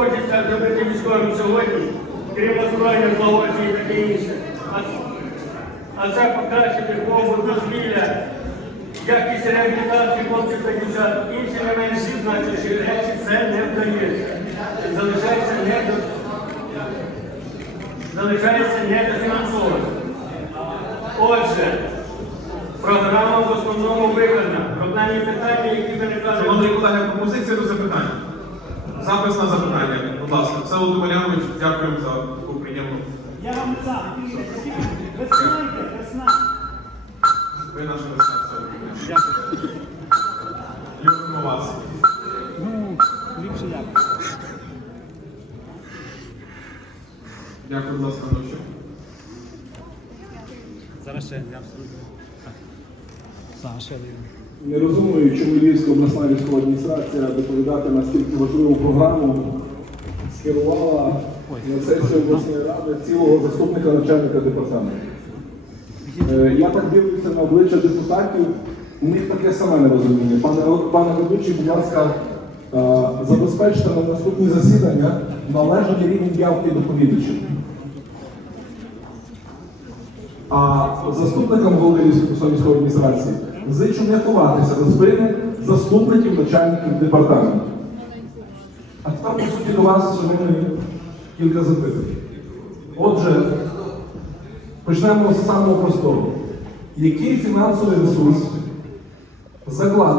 хочеться зробити військовим сьогодні, крім озброєння, злагодження і таке інше. А, це покращити побут, дозвілля, якість реабілітації хлопців та дівчат. Інші не менш значущі речі це не вдається. Залишається недо... залишається недофінансовано. Отже, програма в основному виконана. Проблемні питання, які виникали. Шановні колеги, пропозиція до запитань. Запис на запитання, будь ласка. Всеволод Омелянович, дякуємо за таку приємну. Я вам не ви знаєте, весна. Ви наша весна Всеволод Омелянович. Любимо вас. Ну, ліпше як. Дякую, будь ласка, Андрій. Зараз ще я абсолютно. Саша, Не розумію, чому Львівська обласна військова адміністрація доповідати настільки важливу програму скерувала на сесію обласної ради цілого заступника начальника департаменту. Е, Я так дивлюся на обличчя депутатів, у них таке саме нерозуміння. Пане, пане ведучий, будь ласка, е, забезпечте на наступні засідання належний рівень явки доповідачів. А заступникам голови міської адміністрації зичу не ховатися за спини заступників начальників департаменту. А тепер, по суті, до вас, сьогодні кілька запитань. Отже, почнемо з самого простого. Який фінансовий ресурс закладений?